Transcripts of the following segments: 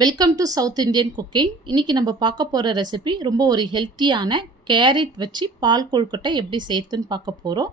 Welcome to south Indian cooking. இன்றைக்கி நம்ம பார்க்க போகிற ரெசிபி ரொம்ப ஒரு ஹெல்த்தியான கேரட் வச்சு பால் கொழுக்கட்டை எப்படி சேர்த்துன்னு பார்க்க போகிறோம்.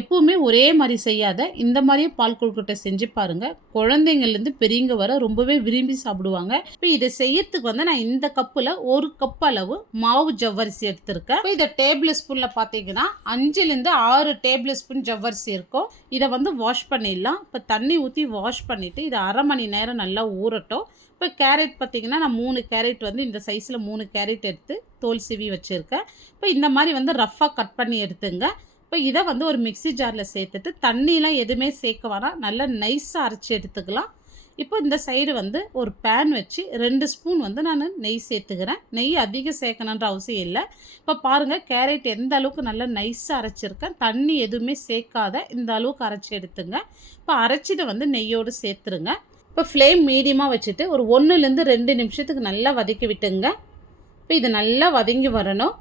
எப்போவுமே ஒரே மாதிரி செய்யாத இந்த மாதிரியே பால் கொழுக்கட்டை செஞ்சு பாருங்கள். குழந்தைங்கள்லேருந்து பெரியவங்க வர ரொம்பவே விரும்பி சாப்பிடுவாங்க. இப்போ இதை செய்யறதுக்கு நான் இந்த கப்பில் 1 கப் அளவு மாவு ஜவ்வரிசி எடுத்திருக்கேன். இப்போ இதை டேபிள் ஸ்பூனில் பார்த்தீங்கன்னா 5லேருந்து 6 டேபிள் ஸ்பூன் ஜவ்வரிசி இருக்கும். இதை வாஷ் பண்ணிடலாம். இப்போ தண்ணி ஊற்றி வாஷ் பண்ணிவிட்டு இதை அரை மணி நேரம் நல்லா ஊறட்டும். இப்போ கேரட் பார்த்திங்கன்னா நான் 3 கேரட் இந்த சைஸில் 3 கேரட் எடுத்து தோல் சீவி வச்சுருக்கேன். இப்போ இந்த மாதிரி ரஃப்பாக கட் பண்ணி எடுத்துங்க. இப்போ இதை ஒரு மிக்ஸி ஜாரில் சேர்த்துட்டு தண்ணியெலாம் எதுவுமே சேர்க்க வேணாம், நல்லா நைஸாக அரைச்சி எடுத்துக்கலாம். இப்போ இந்த சைடு ஒரு பேன் வச்சு 2 ஸ்பூன் நான் நெய் சேர்த்துக்கிறேன். நெய் அதிகம் சேர்க்கணுன்ற அவசியம் இல்லை. இப்போ பாருங்கள் கேரட் எந்த அளவுக்கு நல்லா நைஸாக அரைச்சிருக்கேன். தண்ணி எதுவுமே சேர்க்காத இந்த அளவுக்கு அரைச்சி எடுத்துங்க. இப்போ அரைச்சிட்டு நெய்யோடு சேர்த்துருங்க. இப்போ ஃப்ளேம் மீடியமாக வச்சுட்டு ஒரு 1லேருந்து 2 நிமிஷத்துக்கு நல்லா வதக்கி விட்டுங்க. இப்போ இது நல்லா வதங்கி வரணும்.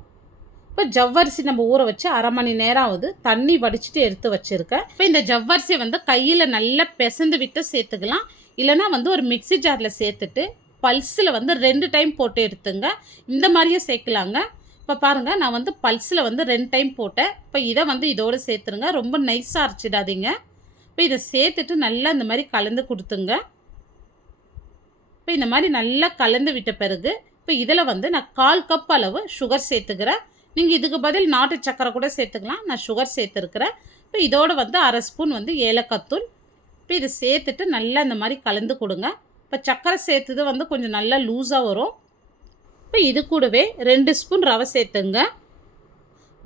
இப்போ ஜவ்வரிசி நம்ம ஊற வச்சு அரை மணி நேரம் ஆகுது. தண்ணி வடிச்சிட்டு எடுத்து வச்சுருக்கேன். இப்போ இந்த ஜவ்வரிசியை கையில் நல்லா பிசைந்து விட்டு சேர்த்துக்கலாம். இல்லைனா ஒரு மிக்ஸி ஜாரில் சேர்த்துட்டு பல்ஸில் 2 டைம் போட்டு எடுத்துங்க. இந்த மாதிரியே சேர்க்கலாங்க. இப்போ பாருங்கள் நான் பல்ஸில் 2 டைம் போட்டேன். இப்போ இதை இதோடு சேர்த்துருங்க. ரொம்ப நைஸாக அரைச்சிடாதீங்க. இப்போ இதை சேர்த்துட்டு நல்லா இந்த மாதிரி கலந்து கொடுத்துங்க. இப்போ இந்த மாதிரி நல்லா கலந்து விட்ட பிறகு இப்போ இதில் நான் 1/4 கப் அளவு சுகர் சேர்த்துக்கிறேன். நீங்கள் இதுக்கு பதில் நாட்டு சக்கரை கூட சேர்த்துக்கலாம். நான் சுகர் சேர்த்துருக்கிறேன். இப்போ இதோடு அரை ஸ்பூன் ஏலக்காய் தூள். இப்போ இதை சேர்த்துட்டு நல்லா இந்த மாதிரி கலந்து கொடுங்க. இப்போ சக்கரை சேர்த்தது கொஞ்சம் நல்லா லூஸாக வரும். இப்போ இது கூடவே 2 ஸ்பூன் ரவை சேர்த்துங்க.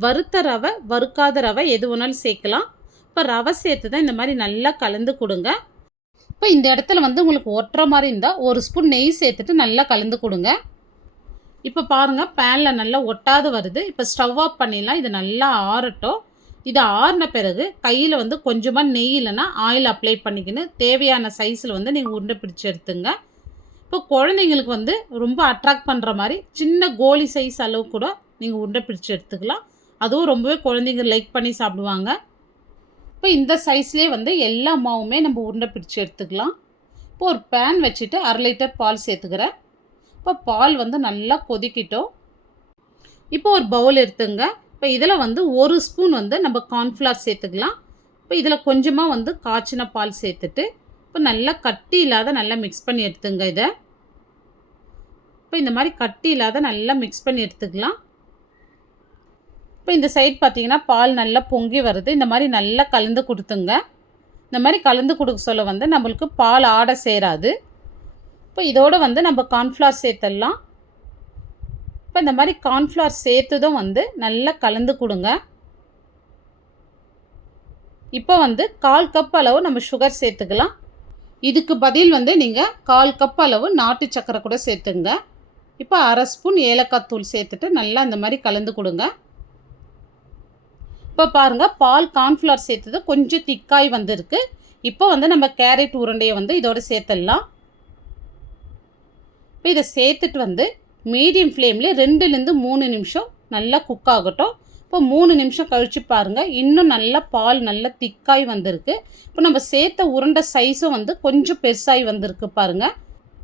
வறுத்த ரவை வறுக்காத ரவை எது வேணாலும் சேர்க்கலாம். இப்போ ரவை சேர்த்து தான் இந்த மாதிரி நல்லா கலந்து கொடுங்க. இப்போ இந்த இடத்துல உங்களுக்கு ஒட்டுற மாதிரி இருந்தால் 1 ஸ்பூன் நெய் சேர்த்துட்டு நல்லா கலந்து கொடுங்க. இப்போ பாருங்கள் பேனில் நல்லா ஒட்டாது வருது. இப்போ ஸ்டவ் ஆஃப் பண்ணிடலாம். இது நல்லா ஆறட்டும். இது ஆறின பிறகு கையில் கொஞ்சமாக நெய் இல்லைன்னா ஆயில் அப்ளை பண்ணிக்கின்னு தேவையான சைஸில் நீங்கள் உருண்டை பிடிச்சி எடுத்துங்க. இப்போ குழந்தைங்களுக்கு ரொம்ப அட்ராக்ட் பண்ணுற மாதிரி சின்ன கோலி சைஸ் அளவு கூட நீங்கள் உருண்டை பிடிச்சி எடுத்துக்கலாம். அதுவும் ரொம்பவே குழந்தைங்க லைக் பண்ணி சாப்பிடுவாங்க. இப்போ இந்த சைஸ்லேயே எல்லா மாவுமே நம்ம உருண்டை பிடிச்சி எடுத்துக்கலாம். இப்போ ஒரு பேன் வச்சுட்டு 1/2 லிட்டர் பால் சேர்த்துக்கிறேன். இப்போ பால் நல்லா கொதிக்கிட்டோம். இப்போ ஒரு பவுல் எடுத்துங்க. இப்போ இதில் 1 ஸ்பூன் நம்ம கார்ன்ஃப்ளவர் சேர்த்துக்கலாம். இப்போ இதில் கொஞ்சமாக காய்ச்சின பால் சேர்த்துட்டு இப்போ நல்லா கட்டி இல்லாத நல்லா மிக்ஸ் பண்ணி எடுத்துங்க. இதை இப்போ இந்த மாதிரி கட்டி இல்லாத நல்லா மிக்ஸ் பண்ணி எடுத்துக்கலாம். இப்போ இந்த சைட் பார்த்திங்கன்னா பால் நல்லா பொங்கி வருது. இந்த மாதிரி நல்லா கலந்து கொடுத்துங்க. இந்த மாதிரி கலந்து கொடுக்க சொல்ல நம்மளுக்கு பால் ஆட சேராது. இப்போ இதோடு நம்ம கார்ன்ஃப்ளவர் சேர்த்துடலாம். இப்போ இந்த மாதிரி கார்ன்ஃப்ளவர் சேர்த்ததும் நல்லா கலந்து கொடுங்க. இப்போ 1/4 கப் அளவு நம்ம சுகர் சேர்த்துக்கலாம். இதுக்கு பதில் நீங்கள் 1/4 கப் அளவு நாட்டு சக்கரை கூட சேர்த்துங்க. இப்போ அரை ஸ்பூன் ஏலக்காய் தூள் சேர்த்துட்டு நல்லா இந்த மாதிரி கலந்து கொடுங்க. இப்போ பாருங்கள் பால் கார்ன்ஃப்ளவர் சேர்த்தது கொஞ்சம் திக்காய் வந்திருக்கு. இப்போ நம்ம கேரட் உருண்டையை இதோடு சேர்த்துடலாம். இப்போ இதை சேர்த்துட்டு மீடியம் ஃப்ளேமில் 2லேருந்து 3 நிமிஷம் நல்லா குக் ஆகட்டும். இப்போ 3 நிமிஷம் கழித்து பாருங்கள் இன்னும் நல்லா பால் நல்லா திக்காய் வந்திருக்கு. இப்போ நம்ம சேர்த்த உருண்டை சைஸும் கொஞ்சம் பெருசாகி வந்திருக்கு பாருங்கள்.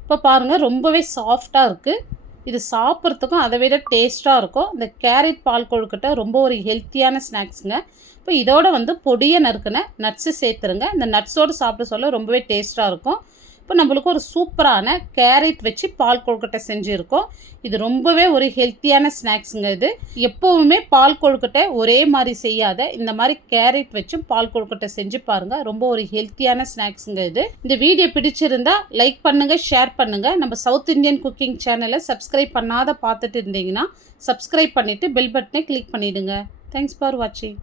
இப்போ பாருங்கள் ரொம்பவே சாஃப்டாக இருக்குது. இது சாப்பிட்றதுக்கும் அதை விட டேஸ்ட்டாக இருக்கும். இந்த கேரட் பால் கொழுக்கட்டை ரொம்ப ஒரு ஹெல்த்தியான ஸ்நாக்ஸுங்க. இப்போ இதோட பொடியை நறுக்கின நட்ஸு சேர்த்துருங்க. இந்த நட்ஸோடு சாப்பிட சொல்ல ரொம்பவே டேஸ்ட்டாக இருக்கும். இப்போ நம்மளுக்கு ஒரு சூப்பரான கேரட் வச்சு பால் கொழுக்கட்டை செஞ்சுருக்கோம். இது ரொம்பவே ஒரு ஹெல்த்தியான ஸ்நாக்ஸுங்க. இது எப்போவுமே பால் கொழுக்கட்டை ஒரே மாதிரி செய்யாத இந்த மாதிரி கேரட் வச்சும் பால் கொழுக்கட்டை செஞ்சு பாருங்கள். ரொம்ப ஒரு ஹெல்த்தியான ஸ்நாக்ஸுங்க இது. இந்த வீடியோ பிடிச்சிருந்தா லைக் பண்ணுங்கள், ஷேர் பண்ணுங்கள். நம்ம சவுத் இண்டியன் குக்கிங் சேனலை சப்ஸ்கிரைப் பண்ணாத பார்த்துட்டு இருந்தீங்கன்னா சப்ஸ்கிரைப் பண்ணிவிட்டு பெல் பட்டனை கிளிக் பண்ணிவிடுங்க. தேங்க்ஸ் ஃபார் வாட்சிங்.